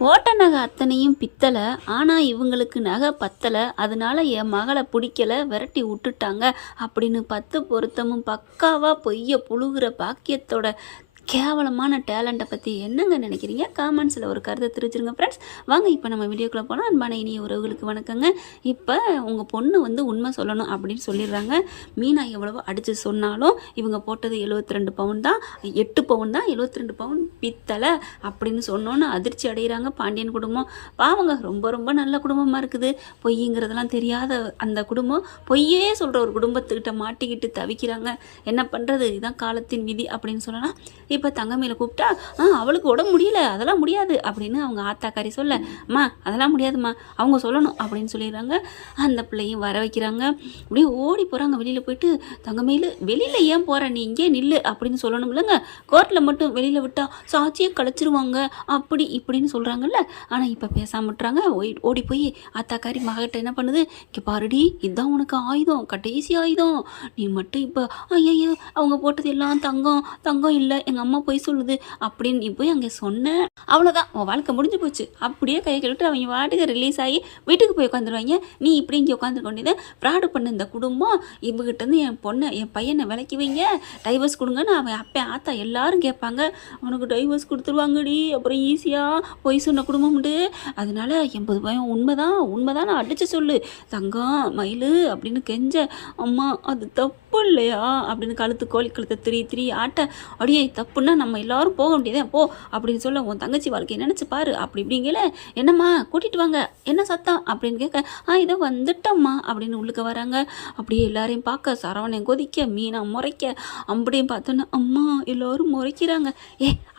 போட்ட நகை அத்தனையும் பித்தலை, ஆனால் இவங்களுக்கு நகை பத்தலை, அதனால என் மகளை பிடிக்கல, விரட்டி விட்டுட்டாங்க அப்படின்னு 10 பொருத்தமும் பக்காவாக பொய்ய புழுகிற பாக்கியத்தோட கேவலமான டேலண்ட்டை பற்றி என்னங்க நினைக்கிறீங்க? காமெண்ட்ஸில் ஒரு கருத்தை தெரிவிச்சிருங்க ஃப்ரெண்ட்ஸ். வாங்க இப்போ நம்ம வீடியோக்குள்ளே போனால். அன்பான இனிய உறவுகளுக்கு வணக்கங்க. இப்போ உங்கள் பொண்ணு உண்மை சொல்லணும் அப்படின்னு சொல்லிடுறாங்க. மீனா எவ்வளவோ அடித்து சொன்னாலும் இவங்க போட்டது 72 பவுன் தான், 8 பவுன் தான், 72 பவுன் பித்தலை அப்படின்னு சொன்னோன்னு அதிர்ச்சி அடைகிறாங்க பாண்டியன் குடும்பம். பாவங்க, ரொம்ப ரொம்ப நல்ல குடும்பமாக இருக்குது. பொய்ங்கிறதெல்லாம் தெரியாத அந்த குடும்பம் பொய்யே சொல்கிற ஒரு குடும்பத்துக்கிட்ட மாட்டிக்கிட்டு தவிக்கிறாங்க. என்ன பண்ணுறது, இதுதான் காலத்தின் விதி அப்படின்னு சொல்லலாம். இப்போ தங்கமயில கூப்பிட்டா அவளுக்கு உடம்பு முடியல, அதெல்லாம் முடியாது அப்படின்னு அவங்க ஆத்தாக்காரி சொல்ல, அம்மா அதெல்லாம் முடியாதும்மா, அவங்க சொல்லணும் அப்படின்னு சொல்லிடுறாங்க. அந்த பிள்ளையும் வர வைக்கிறாங்க. அப்படியே ஓடி போகிறாங்க. வெளியில் போயிட்டு, தங்கமயில வெளியில் ஏன் போகிற, நீ இங்கே நில்லு அப்படின்னு சொல்லணும் இல்லைங்க. கோர்ட்டில் மட்டும் வெளியில் விட்டால் சாட்சியை கழிச்சிருவாங்க அப்படி இப்படின்னு சொல்கிறாங்கல்ல. ஆனால் இப்போ பேசாம விட்டுறாங்க. ஓடி போய் ஆத்தாக்காரி மகிட்ட என்ன பண்ணுது, இங்கே பாருடி, இதுதான் உனக்கு ஆயுதம், கடைசி ஆயுதம், நீ மட்டும் இப்போ ஐயோ அவங்க போட்டது எல்லாம் தங்கம் தங்கம் இல்லை, எங்கள் அம்மா போய் சொல்லுது அப்படின்னு நீ போய் அங்கே சொன்னேன், அவ்வளோதான் உன் வாழ்க்கை முடிஞ்சு போச்சு. அப்படியே கை கழுவிட்டு அவங்க வாட்டுக்கு ரிலீஸ் ஆகி வீட்டுக்கு போய் உட்காந்துருவாங்க. நீ இப்படி இங்கே உட்காந்துருக்க வேண்டியது. ஃப்ராடு பண்ண இந்த குடும்பம் இவகிட்டேருந்து என் பொண்ணை என் பையனை விலைக்கு வைங்க, டைவர்ஸ் கொடுங்கன்னு அவன் அப்பா ஆத்தா எல்லாரும் கேட்பாங்க. அவனுக்கு டைவர்ஸ் கொடுத்துருவாங்கடி, அப்புறம் ஈஸியாக போய் சொன்ன குடும்பம் உண்டு. அதனால 80 பயம் உண்மைதான் உண்மைதான், நான் அடித்து சொல்லு தங்கம் மயில் அப்படின்னு கெஞ்ச, அம்மா அது தப்பு இல்லையா அப்படின்னு கோழி கழுத்தை திரி ஆட்ட, அடியே தப்புன்னா நம்ம எல்லாரும் போக வேண்டியதே போ அப்படின்னு சொல்ல, உன் தங்கச்சி வாழ்க்கையை நினச்சி பாரு அப்படி இப்படிங்கல. என்னம்மா கூட்டிகிட்டு வாங்க, என்ன சத்தம் அப்படின்னு கேட்க, இதை வந்துட்டம்மா அப்படின்னு உள்ளுக்க வராங்க. அப்படியே எல்லாரையும் பார்க்க சரவணன் கொதிக்க, மீனா முறைக்க, அப்படியும் பார்த்தோன்னா அம்மா எல்லோரும் முறைக்கிறாங்க.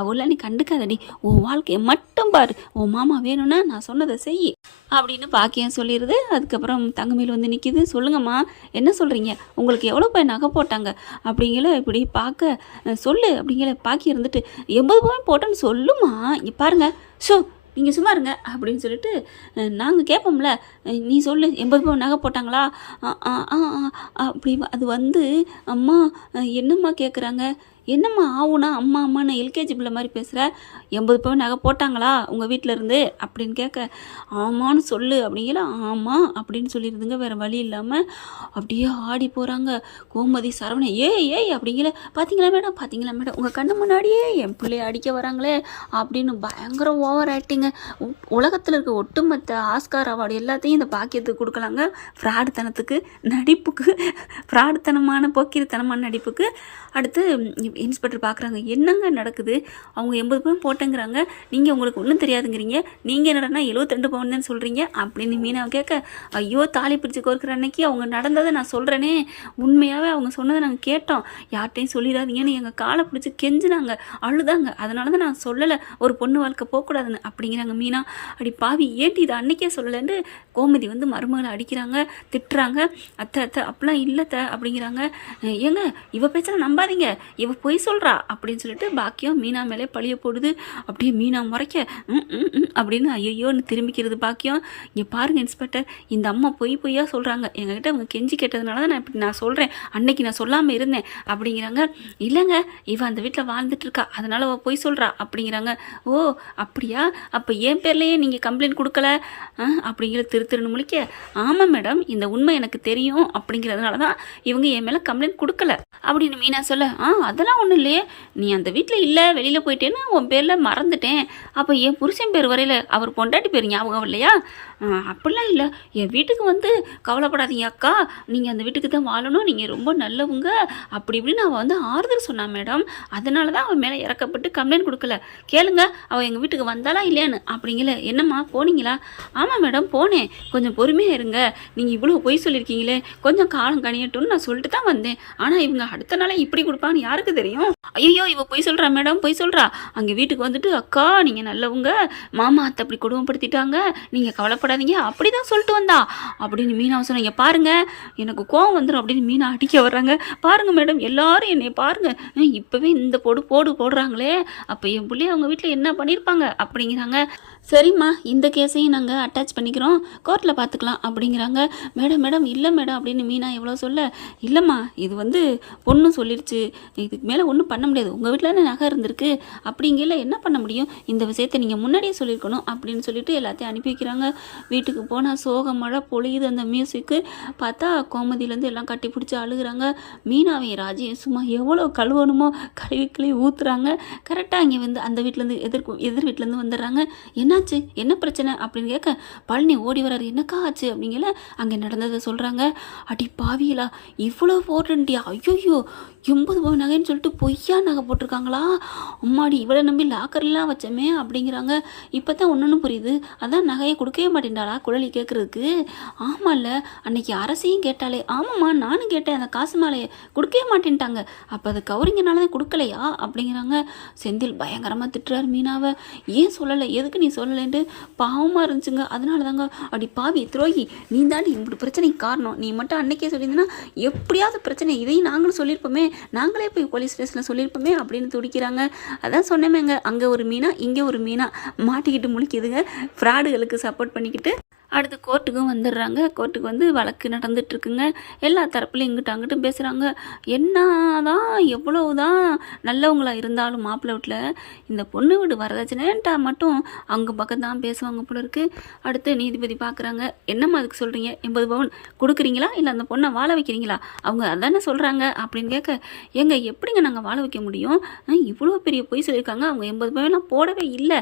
அவள நீ கண்டுக்காதடி, உன் வாழ்க்கையை மட்டும் பாரு, உன் மாமா வேணும்னா நான் சொன்னதை செய் அப்படின்னு பாக்கியம் சொல்லிடுது. அதுக்கப்புறம் தங்கமயில் நிற்கிது. சொல்லுங்கம்மா என்ன சொல்கிறீங்க, உங்களுக்கு எவ்வளோ போய் நகை போட்டாங்க அப்படிங்கிற இப்படி பார்க்க சொல்லு அப்படிங்கிற பாக்கி இருந்துட்டு, 80 பவுன் போட்டேன்னு சொல்லுமா, இங்கே பாருங்கள் ஷோ நீங்கள் சும்மா இருங்க அப்படின்னு சொல்லிட்டு, நாங்கள் கேட்போம்ல, நீ சொல்லு 80 பவுன் நகை போட்டாங்களா? அப்படி அது அம்மா என்னம்மா கேட்குறாங்க, என்னம்மா ஆகுனா அம்மா அம்மா நான் எல்கேஜி பிள்ளை மாதிரி பேசுகிற, 80 பவுன் நகை போட்டாங்களா உங்கள் வீட்டில் இருந்து அப்படின்னு கேட்க, ஆமான்னு சொல்லு அப்படிங்கிற, ஆமாம் அப்படின்னு சொல்லியிருந்துங்க. வேறு வழி இல்லாமல் அப்படியே ஆடி போகிறாங்க. கோமதி சரவணன் ஏய் அப்படிங்கிற, பார்த்தீங்களா மேடம் உங்கள் கண்ணு முன்னாடியே என் பிள்ளைய அடிக்க வராங்களே அப்படின்னு பயங்கர ஓவர் ஆக்டிங்க. உலகத்தில் இருக்க ஒட்டுமொத்த ஆஸ்கார் அவார்டு எல்லாத்தையும் இந்த பாக்கியத்துக்கு கொடுக்கலாங்க. ஃப்ராடுத்தனத்துக்கு, நடிப்புக்கு, ஃப்ராடுத்தனமான போக்கிரித்தனமான நடிப்புக்கு. அடுத்து இன்ஸ்பெக்டர் பார்க்குறாங்க, என்னங்க நடக்குது, அவங்க 80 பவுன் போட்டேங்கிறாங்க, நீங்கள் உங்களுக்கு ஒன்றும் தெரியாதுங்கிறீங்க, நீங்கள் என்னடனா 72 பவுன் சொல்கிறீங்க அப்படின்னு மீனா கேட்க, ஐயோ தாலி பிரித்து கோர்க்குற அன்னைக்கு அவங்க நடந்ததை நான் சொல்கிறேனே, உண்மையாகவே அவங்க சொன்னதை நாங்கள் கேட்டோம், யார்கிட்டையும் சொல்லிடாதீங்கன்னு எங்கள் காலை பிடிச்சி கெஞ்சினாங்க, அழுதாங்க, அதனால தான் நான் சொல்லலை ஒரு பொண்ணு வாழ்க்கை போகக்கூடாதுன்னு அப்படிங்கிறாங்க மீனா. அடி பாவி, ஏட்டி இதை அன்னைக்கே சொல்லலைன்னு கோமதி மருமகளை அடிக்கிறாங்க, திட்டுறாங்க. அத்தை அப்படிலாம் இல்லைத்த அப்படிங்கிறாங்க. ஏங்க இவ பேச்செல்லாம் நம்பாதீங்க, இவ பொய் சொல்கிறா அப்படின்னு சொல்லிட்டு பாக்கியம் மீனா மேலே பழிய போடுது. அப்படியே மீனா முறைக்க அப்படின்னு ஐயோன்னு திரும்பிக்கிறது பாக்கியம். இங்கே பாருங்கள் இன்ஸ்பெக்டர், இந்த அம்மா பொய்யா சொல்கிறாங்க, எங்ககிட்ட அவங்க கெஞ்சி கேட்டதுனால தான் நான் இப்படி நான் சொல்கிறேன், அன்னைக்கு நான் சொல்லாமல் இருந்தேன் அப்படிங்கிறாங்க. இல்லைங்க இவ அந்த வீட்டில் வாழ்ந்துட்டு இருக்கா, அதனால அவள் பொய் சொல்கிறா அப்படிங்கிறாங்க. ஓ அப்படியா, அப்போ என் பேர்லேயே நீங்கள் கம்ப்ளைண்ட் கொடுக்கல அப்படிங்கிற திருன்னு முழிக்க, ஆமாம் மேடம் இந்த உண்மை எனக்கு தெரியும் அப்படிங்கிறதுனால தான் இவங்க என் மேலே கம்ப்ளைண்ட் கொடுக்கல அப்படின்னு மீனா சொல்ல, அதெல்லாம் ஒன்றும் இல்லையே, நீ அந்த வீட்டில் இல்லை வெளியில் போயிட்டேன்னு உன் பேரில் மறந்துட்டேன், அப்போ என் புருஷன் பேர் வரையில் அவர் பொண்டாட்டி பேர் ஞாபகம் இல்லையா? அப்படிலாம் இல்லை, என் வீட்டுக்கு கவலைப்படாதீங்க அக்கா, நீங்கள் அந்த வீட்டுக்கு தான் வாழணும், நீங்கள் ரொம்ப நல்லவங்க அப்படி இப்படின்னு அவள் ஆறுதல் சொன்னான் மேடம், அதனால தான் அவன் மேலே இறக்கப்பட்டு கம்ப்ளைண்ட் கொடுக்கல, கேளுங்க அவள் எங்கள் வீட்டுக்கு வந்தாலா இல்லையான்னு அப்படிங்கல. என்னம்மா போனீங்களா? ஆமாம் மேடம் போனேன், கொஞ்சம் பொறுமையாக இருங்க, நீங்கள் இவ்வளோ பொய் சொல்லியிருக்கீங்களே, கொஞ்சம் காலம் கணியட்டும்னு நான் சொல்லிட்டு தான் வந்தேன், ஆனால் இவங்க அடுத்த நாளே இப்படி கொடுப்பான்னு யாருக்கு தெரியும்? ஐயோ இவ பொய் சொல்கிறா மேடம் பொய் சொல்கிறா, அங்கே வீட்டுக்கு அக்கா நீங்கள் நல்லவங்க, மாமா அத்தை அப்படி கொடுமைப்படுத்திட்டாங்க, நீங்கள் கவலைப்படாதீங்க அப்படி தான் சொல்லிட்டு வந்தா அப்படின்னு மீனா சொன்னாங்க. பாருங்க எனக்கு கோவம் வந்துடும் அப்படின்னு மீனா அடிக்க வர்றாங்க. பாருங்க மேடம் எல்லாரும் என்னை பாருங்க, இப்போவே இந்த போடுறாங்களே, அப்போ என் பிள்ளை அவங்க வீட்டில் என்ன பண்ணியிருப்பாங்க அப்படிங்கிறாங்க. சரிம்மா இந்த கேஸையும் நாங்கள் அட்டாச் பண்ணிக்கிறோம், கோர்ட்டில் பார்த்துக்கலாம் அப்படிங்கிறாங்க. மேடம் இல்லை மேடம் அப்படின்னு மீனா எவ்வளோ சொல்ல, இல்லைம்மா இது பொண்ணு சொல்லிடுச்சு, இதுக்கு மேலே ஒன்றும் பண்ண முடியாது, உங்கள் வீட்டில் நகை இருந்திருக்கு அப்படிங்கல, என்ன என்ன பண்ண முடியும், இந்த விஷயத்தை நீங்கள் முன்னாடியே சொல்லியிருக்கணும் அப்படின்னு சொல்லிட்டு எல்லாத்தையும் அனுப்பி வைக்கிறாங்க. வீட்டுக்கு போனால் சோக மழை பொழியுது. அந்த மியூசிக்கு பார்த்தா கோமதியிலேருந்து எல்லாம் கட்டி பிடிச்சி அழுகுறாங்க. மீனாவையும் ராஜையும் சும்மா எவ்வளோ கழுவணுமோ கழுவி ஊற்றுறாங்க. கரெக்டாக இங்கே வந்து அந்த வீட்டிலேருந்து எதிர் வீட்டிலேருந்து வந்துடுறாங்க. என்னாச்சு, என்ன பிரச்சனை அப்படின்னு கேட்க பழனி ஓடி வர்றாரு. என்னக்கா ஆச்சு அப்படிங்கல அங்கே நடந்ததை சொல்கிறாங்க. அடி பாவிகளா, இவ்வளோ போட்டுட்டியா, ஐயோ 80 பவுன் நகைன்னு சொல்லிட்டு பொய்யா நகை போட்டிருக்காங்களா, அம்மாடி இவ்வளோ நம்பி லாக்கர்லாம் வச்சோமே அப்படிங்கிறாங்க. இப்போ தான் ஒன்று புரியுது, அதான் நகையை கொடுக்கவே மாட்டேன்டாளா குழலி கேட்குறதுக்கு. ஆமாம்ல, அன்னைக்கு அரசியும் கேட்டாலே. ஆமாம்மா நானும் கேட்டேன், அந்த காசு மாலையை கொடுக்கவே மாட்டேன்ட்டாங்க. அப்போ அது கவரிங்கனால தான் கொடுக்கலையா அப்படிங்கிறாங்க. செந்தில் பயங்கரமாக திட்டுறாரு மீனாவை. ஏன் சொல்லலை, எதுக்கு நீ சொல்லலைன்ட்டு பாவமாக இருந்துச்சுங்க. அதனால தாங்க. அடி பாவி துரோகி, நீ தாண்டி இப்படி பிரச்சனைக்கு காரணம். நீ மட்டும் அன்னைக்கே சொல்லியிருந்தீங்கன்னா எப்படியாவது பிரச்சனை, இதையும் நாங்களும் சொல்லியிருப்போமே, நாங்களே போய் போலீஸ் ஸ்டேஷனில் சொல்லியிருப்போமே அப்படின்னு துடிக்கிறாங்க. அதான் சொன்னமேங்க, அங்கே ஒரு மீனா இங்கே ஒரு மீனா மாட்டிக்கிட்டு முழிக்குதுங்க. ஃப்ராடுகளுக்கு சப்போர்ட் பண்ணிக்கிட்டு அடுத்து கோர்ட்டுக்கும் வந்துடுறாங்க. கோர்ட்டுக்கு வந்து வழக்கு நடந்துட்டுருக்குங்க. எல்லா தரப்புலையும் இங்கிட்ட அங்கிட்டும் பேசுகிறாங்க. என்னதான் எவ்வளவுதான் நல்லவங்களாக இருந்தாலும் மாப்பிள்ளை வீட்டில் இந்த பொண்ணு வீடு வரதட்சணைன்ட்டா மட்டும் அவங்க பக்கம் தான் பேசுவாங்க போல இருக்குது. அடுத்து நீதிபதி பார்க்குறாங்க. என்னம்மா அதுக்கு சொல்கிறீங்க, 80 பவுன் கொடுக்குறீங்களா இல்லை அந்த பொண்ணை வாழ வைக்கிறீங்களா, அவங்க அதானே சொல்கிறாங்க அப்படின்னு கேட்க, ஏங்க எப்படிங்க நாங்கள் வாழ வைக்க முடியும், இவ்வளோ பெரிய பொய் சொல்லியிருக்காங்க, அவங்க 80 பவுன்லாம் போடவே இல்லை.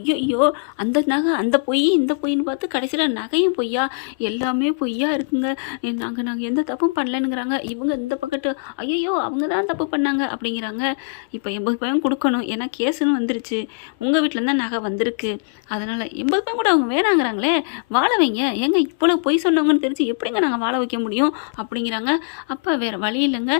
ஐயோ அந்த நகை அந்த பொய் இந்த பொய்ன்னு பார்த்து கடைசியில் நகையும் பொய்யா, எல்லாமே பொய்யா இருக்குங்க. நாங்கள் எந்த தப்பும் பண்ணலனுங்கிறாங்க. இவங்க இந்த பக்கத்து ஐயோ அவங்க தான் தப்பு பண்ணாங்க அப்படிங்கிறாங்க. இப்போ 80 பவுன் கொடுக்கணும், ஏன்னா கேஸுன்னு வந்துருச்சு, உங்கள் வீட்டில் தான் நகை வந்திருக்கு, அதனால் 80 பவுன் கூட அவங்க வேணாங்கிறாங்களே, வாழ வைங்க. ஏங்க இவ்வளோ பொய் சொன்னவங்கன்னு தெரிஞ்சு எப்படிங்க நாங்கள் வாழ வைக்க முடியும் அப்படிங்கிறாங்க. அப்போ வேறு வழி இல்லைங்க,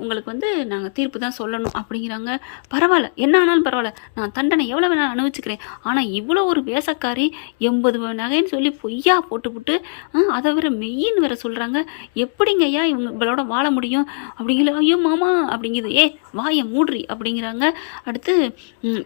உங்களுக்கு வந்து நாங்கள் தீர்ப்பு தான் சொல்லணும் அப்படிங்கிறாங்க. பரவாயில்ல, என்ன ஆனாலும் பரவாயில்ல, நான் தண்டனை எவ்வளோ வேணாலும் அனுபவிச்சுக்கிறேன், ஆனால் இவ்வளோ ஒரு வேசக்காரி 80 நகைன்னு சொல்லி பொய்யா போட்டுவிட்டு அதை வேற மெய்யின்னு வேற சொல்கிறாங்க. எப்படிங்க ஐயா இவங்களோட வாழ முடியும் அப்படிங்கிற. ஐயோ மாமா அப்படிங்குது. வாயை மூட்ரி அப்படிங்கிறாங்க. அடுத்து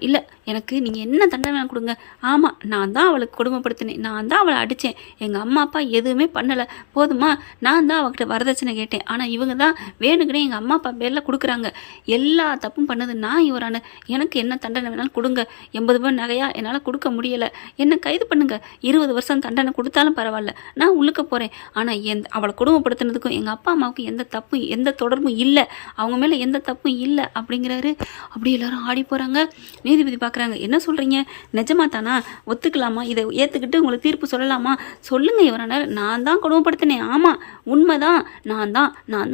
இல்லை எனக்கு நீங்கள் என்ன தண்டனை கொடுங்க. ஆமாம் நான் தான் அவளுக்கு கொடுமைப்படுத்தினேன், நான் தான் அவளை அடித்தேன், எங்கள் அம்மா அப்பா எதுவுமே பண்ணலை போதுமா, நான் தான் அவகிட்ட வரதட்சணை கேட்டேன், ஆனால் இவங்க தான் வேணுக்குனே எங்கள் அம்மா அப்பா பேரில் கொடுக்குறாங்க, எல்லா தப்பும் பண்ணது நான் இவரான, எனக்கு என்ன தண்டனை வேணாலும் கொடுங்க, 80 பவுன் நகையா என்னால் கொடுக்க முடியலை, என்னை கைது பண்ணுங்க, 20 வருஷம் தண்டனை கொடுத்தாலும் பரவாயில்ல, நான் உள்ளுக்க போகிறேன், ஆனால் அவளை கொடுமைப்படுத்தினதுக்கும் எங்கள் அப்பா அம்மாவுக்கும் எந்த தொடர்பும் இல்லை, அவங்க மேலே எந்த தப்பும் இல்லை அப்படிங்கிறாரு. அப்படி எல்லாரும் ஆடி போகிறாங்க. நீதிபதி பார்க்குறாங்க. என்ன சொல்கிறீங்க, நிஜமா தானா, ஒத்துக்கலாமா, இதை ஏற்றுக்கிட்டு உங்களுக்கு தீர்ப்பு சொல்லலாமா, சொல்லுங்கள் இவரான. நான் தான் கொடுமைப்படுத்தினேன், ஆமாம் உண்மைதான், நான்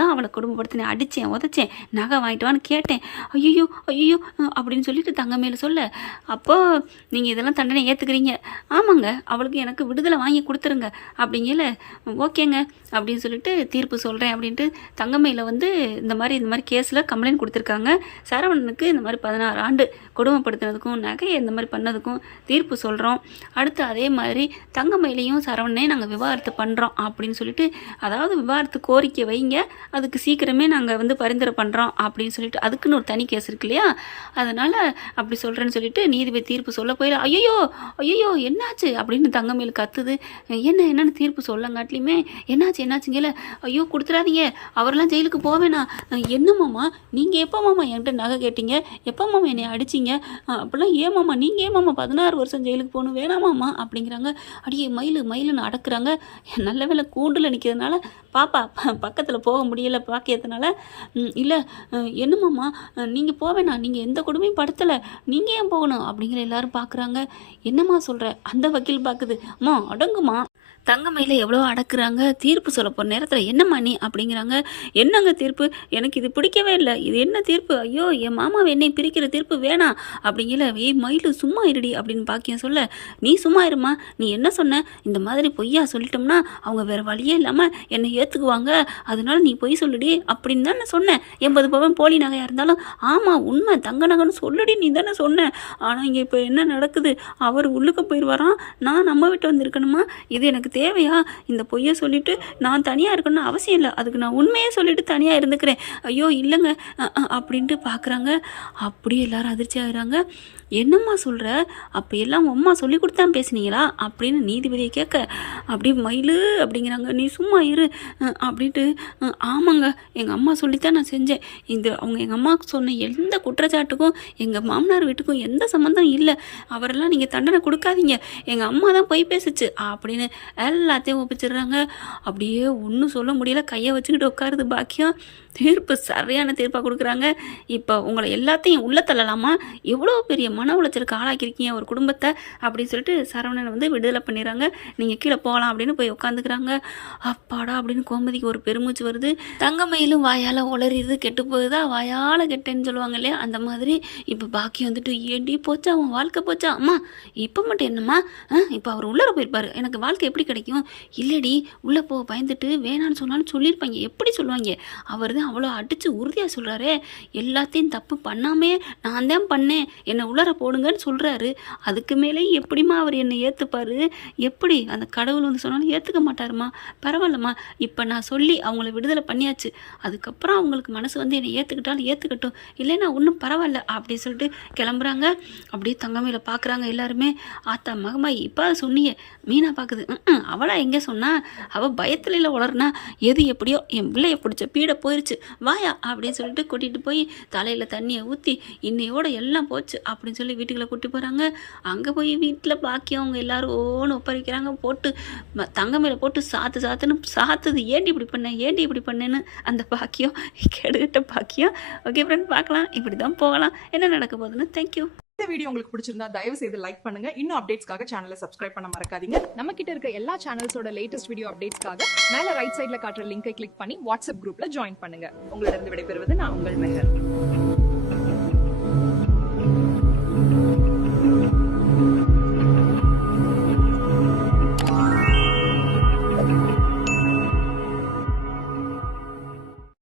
தான் அவளை கொடுமைப்படுத்தினேன், அடித்தேன் உதச்சேன், நகை வாங்கிட்டு வான்னு கேட்டேன், ஐயோ அப்படின்னு சொல்லிட்டு தங்கமேல சொல்ல, அப்போ நீங்கள் இதெல்லாம் தண்டனை ஏற்றுக்கிறீங்க. ஆமாங்க, அவளுக்கு எனக்கு விடுதலை வாங்கி கொடுத்துருங்க அப்படிங்கல. ஓகேங்க அப்படின்னு சொல்லிட்டு தீர்ப்பு சொல்கிறேன் அப்படின்ட்டு தங்கமேல வந்து இந்த மாதிரி கேஸில் கம்ப்ளைண்ட் கொடுத்துருக்காங்க. சரவணனுக்கு இந்த மாதிரி 16 ஆண்டு கொடுமைப்படுத்தினதுக்கும் நகையை இந்த மாதிரி பண்ணதுக்கும் தீர்ப்பு சொல்கிறோம். அடுத்து அதே மாதிரி தங்கமயிலையும் சரவணனே நாங்கள் விவாகரத்து பண்ணுறோம் அப்படின்னு சொல்லிட்டு, அதாவது விவாகரத்து கோரிக்கை வைங்க, அதுக்கு சீக்கிரமே நாங்கள் வந்து பரிந்துரை பண்ணுறோம் அப்படின்னு சொல்லிட்டு, அதுக்குன்னு ஒரு தனி கேஸ் இருக்கு இல்லையா, அதனால் அப்படி சொல்கிறேன்னு சொல்லிட்டு நீதிபதி தீர்ப்பு சொல்ல போயில, ஐயோ என்னாச்சு அப்படின்னு தங்கமயில் கத்துது. என்னன்னு தீர்ப்பு சொல்லங்காட்டிலுமே என்னாச்சுங்கல, ஐயோ கொடுத்துடாதீங்க, அவரெல்லாம் ஜெயிலுக்கு போவேனா, என்னமாம்மா நீங்கள் எப்போ மாமா என்கிட்ட நகை கேட்டீங்க, எப்போ மாமா என்னை அடிச்சிங்க, அப்படிலாம் ஏமாம்மா நீங்கள் ஏமாம்மா 16 வருஷம் ஜெயிலுக்கு போகணும் வேணாமாம்மா அப்படிங்கிறாங்க. அடியே மயிலுன்னு அடக்குறாங்க. நல்ல வேலை கூண்டில் நிற்கிறதுனால பாப்பா பக்கத்தில் போக முடியலை பாக்கியத்தினால. இல்லை என்னமாம்மா நீங்கள் போவேண்ணா, நீங்கள் எந்த கொடுமையும் படுத்தலை, நீங்கள் ஏன் போகணும் அப்படிங்கிற எல்லாரும் பார்க்குறாங்க. என்னம்மா சொல்கிற, அந்த வக்கீல் பார்க்குது. அம்மா அடங்குமா, தங்கமயில எவ்வளோ அடக்குறாங்க, தீர்ப்பு சொல்ல போகிற நேரத்தில் என்னம்மா நீ அப்படிங்கிறாங்க. என்னங்க தீர்ப்பு, எனக்கு இது பிடிக்கவே இல்லை, இது என்ன தீர்ப்பு, ஐயோ என் மாமாவை என்னை பிரிக்கிற தீர்ப்பு வேணாம் அப்படிங்கல. மயிலு சும்மா இருடி அப்படின்னு பாக்கியம் சொல்ல, நீ சும்மா இருமா, நீ என்ன சொன்ன, இந்த மாதிரி பொய்யா சொல்லிட்டோம்னா அவங்க வேறு வழியே இல்லாமல் என்னை ஏற்றுக்குவாங்க, அதனால நீ பொய் சொல்லுடி அப்படின்னு தானே சொன்னேன், 80 பவுன் போலி நகையாக இருந்தாலும் ஆமாம் உண்மை தங்க நகைன்னு சொல்லுடி நீ தானே சொன்னேன், ஆனால் இங்கே இப்போ என்ன நடக்குது, அவர் உள்ளுக்க போயிடுவாராம், நான் நம்ம வீட்டை வந்திருக்கணுமா, இது எனக்கு தேவையா? இந்த பொய்யை சொல்லிட்டு நான் தனியாக இருக்கணும்னு அவசியம் இல்லை, அதுக்கு நான் உண்மையே சொல்லிட்டு தனியாக இருந்துக்கிறேன். ஐயோ இல்லைங்க அப்படின்ட்டு பார்க்குறாங்க. அப்படியே எல்லாரும் அதிர்ச்சி ஆகுறாங்க. என்னம்மா சொல்கிற? அப்போ எல்லாம் அம்மா சொல்லி கொடுத்தான் பேசுனீங்களா அப்படின்னு நீதிபதியை கேட்க, அப்படியே மயிலு அப்படிங்கிறாங்க. நீ சும்மா இரு அப்படின்ட்டு, ஆமாங்க எங்கள் அம்மா சொல்லித்தான் நான் செஞ்சேன். எங்கள் அம்மா சொன்ன எந்த குற்றச்சாட்டுக்கும் எங்கள் மாமனார் வீட்டுக்கும் எந்த சம்மந்தம் இல்லை. அவரெல்லாம் நீங்கள் தண்டனை கொடுக்காதீங்க, எங்கள் அம்மா தான் பொய் பேசுச்சு அப்படின்னு எல்லாத்தையும் ஒப்பிச்சிடுறாங்க. அப்படியே ஒன்றும் சொல்ல முடியல, கையை வச்சுக்கிட்டு உட்காருது பாக்கியம். தீர்ப்பு சரியான தீர்ப்பாக கொடுக்குறாங்க. இப்போ உங்களை எல்லாத்தையும் உள்ள தள்ளலாமா? எவ்வளோ பெரிய மன உளைச்சலுக்கு ஆளாக்கியிருக்கீங்க ஒரு குடும்பத்தை அப்படின்னு சொல்லிட்டு சரவணனை வந்து விடுதலை பண்ணிடுறாங்க. நீங்கள் கீழே போகலாம் அப்படின்னு போய் உட்காந்துக்கிறாங்க. அப்பாடா அப்படின்னு கோமதிக்கு ஒரு பெருமூச்சு வருது. தங்கமயிலும் வாயால் உளறிது, கெட்டு போகுதா வாயால் கெட்டேன்னு சொல்லுவாங்க இல்லையா, அந்த மாதிரி இப்போ பாக்கி வந்துட்டு ஏண்டி போச்சா அவன் வாழ்க்கை போச்சா? அம்மா இப்போ மட்டும் என்னம்மா, இப்போ அவர் உள்ளர போயிருப்பாரு, எனக்கு வாழ்க்கை எப்படி கிடைக்கும்? இல்லடி உள்ளே போ, பயந்துட்டு வேணான்னு சொன்னாலும் சொல்லியிருப்பாங்க. எப்படி சொல்லுவாங்க? அவர் அவ்வளோ அடித்து உறுதியாக சொல்கிறாரே, எல்லாத்தையும் தப்பு பண்ணாமே நான் தான் பண்ணேன், என்னை உள்ளர போடுங்கன்னு சொல்கிறாரு. அதுக்கு மேலே எப்படிம்மா அவர் என்னை ஏற்றுப்பார்? எப்படி அந்த கடவுள் வந்து சொன்னாலும் ஏற்றுக்க மாட்டாருமா? பரவாயில்லம்மா, இப்போ நான் சொல்லி அவங்கள விடுதலை பண்ணியாச்சு, அதுக்கப்புறம் அவங்களுக்கு மனசு வந்து என்னை ஏற்றுக்கிட்டாலும் ஏற்றுக்கட்டும், இல்லைன்னா ஒன்றும் பரவாயில்ல அப்படின்னு சொல்லிட்டு கிளம்புறாங்க. அப்படியே தங்கமையில பார்க்குறாங்க எல்லாருமே. ஆத்தா மகமா இப்போ அதை சொன்னியே, மீனா பார்க்குது. அவளா எங்கே சொன்னா? அவள் பயத்துல உளர்னா, எது எப்படியோ என் பிள்ளைய பிடிச்ச பீடை போயிருச்சு, வாயா அப்படின்னு சொல்லிட்டு கூட்டிகிட்டு போய் தலையில் தண்ணியை ஊற்றி இன்னையோட எல்லாம் போச்சு அப்படின்னு சொல்லி வீட்டுக்குள்ளே கூட்டி போகிறாங்க. அங்கே போய் வீட்டில் பாக்கி அவங்க எல்லாரும் ஓன்னு ஒப்பறிக்கிறாங்க. போட்டு தங்கமையில போட்டு சாத்துன்னு சாத்துது. ஏண்டி இப்படி பண்ணேன், ஏண்டி இப்படி பண்ணேன்னு அந்த பாக்கியம், கெடுகிட்ட பாக்கியம். ஓகே ஃப்ரெண்ட், பார்க்கலாம், இப்படி தான் போகலாம், என்ன நடக்க போகுதுன்னு. தேங்க்யூ. இந்த வீடியோ உங்களுக்கு பிடிச்சிருந்தா தயவு செய்து லைக் பண்ணுங்க. இன்னும் அப்டேட்ஸ்க்காக சேனலை சப்ஸ்கிரைப் பண்ண மறக்காதீங்க. நம்ம கிட்ட இருக்க எல்லா சேனல்ஸோட லேட்டஸ்ட் வீடியோ அப்டேட்ஸ்க்காக மேல ரைட் சைடுல காட்டுற லிங்கை கிளிக் பண்ணி வாட்ஸ்அப் குரூப்ல ஜாயின் பண்ணுங்க. உங்களிடம் விடைபெறுவது நான் உங்கள் மெஹர்.